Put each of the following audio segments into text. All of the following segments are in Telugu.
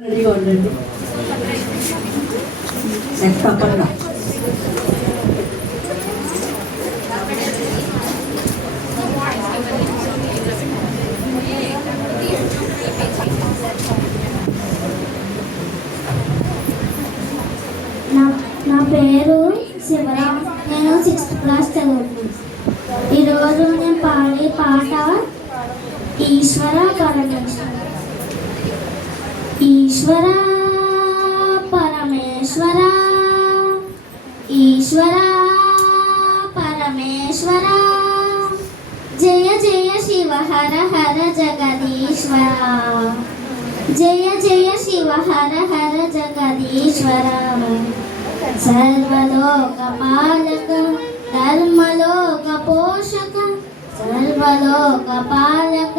రెడీగా ఉండండి. నెక్స్ట్ తప్పకుండా నా పేరు శివరాం. నేను 6th క్లాస్ చదువుతున్నాను. ఈరోజు నేను పాడే పాట ఈశ్వర పరమేశ్వర. ఈశ్వర పరమేశ్వర, ఈశ్వర పరమేశ్వర, జయ జయ శివ హర హర జగదీశ్వర, జయ జయ శివ హర హర జగదీశ్వర, సర్వలోక పాలక ధర్మలోక పోషక, సర్వలోక పాలక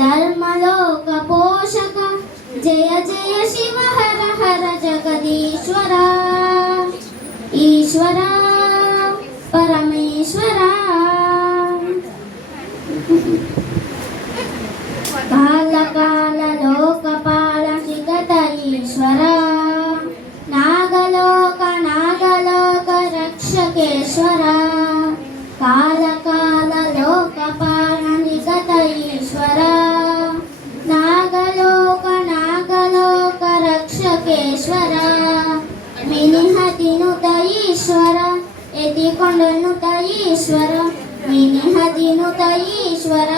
ధర్మలోక పోషక, జయ జయ శివ హర హర జగదీశ్వర, ఈశ్వర పరమేశ్వర. కాల కాల లోకపాల జగత ఈశ్వర, నాగలోక నాగలోక రక్షకేశ్వర, కాల కాల లోకపాల నిగత ఈశ్వర, నాగలోక నాగలోక రక్షకేశ్వర, మినిహతినుత ఈశ్వర, ఎతికొండనుత ఈశ్వర, మినిహతినుత ఈశ్వర,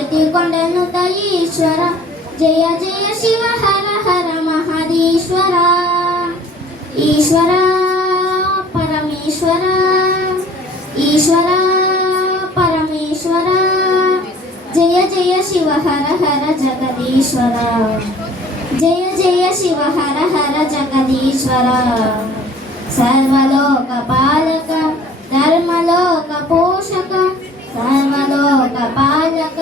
ఎతికొండనుత ఈశ్వర, జయ జయ శివ హర హర మహదీశ్వర, ఈశ్వర పరమేశ్వర, ఈశ్వర పరమేశ్వర, జయ జయ శివ హర హర జగదీశ్వర, జయ జయ శివ హర హర జగదీశ్వర, సర్వలోక పాలక ధర్మలోక పోషక, సర్వలోక పాలక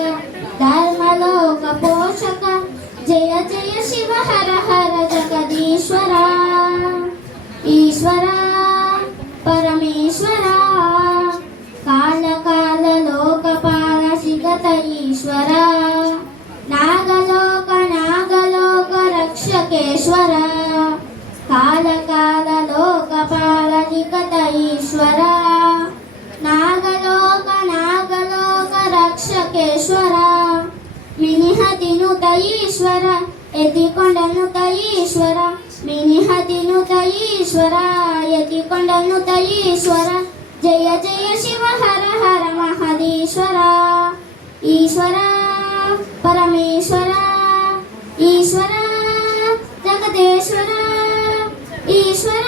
ధర్మలోక పోషక, జయ జయ శివ హర హర జగదీశ్వర, ఈశ్వర పరమేశ్వర, కాల కాల లోకపాల శిగత ఈశ్వర, నాగలోక నాగలోక రక్షకేశ్వర, కాల కాల లోకపాల నిగత ఈశ్వర, నాగలోక నాగలోక రక్షకేశ్వర, మినిహతినుత ఈశ్వర, ఎతికొండనుత ఈశ్వర, మినిహతినుత ఈశ్వర, ఎతికొండనుత ఈశ్వర, జయ జయ శివ హర హర మహదీశ్వర, ఈశ్వర పరమేశ్వర, ఈశ్వర జగదేశ్వర, ఈశ్వర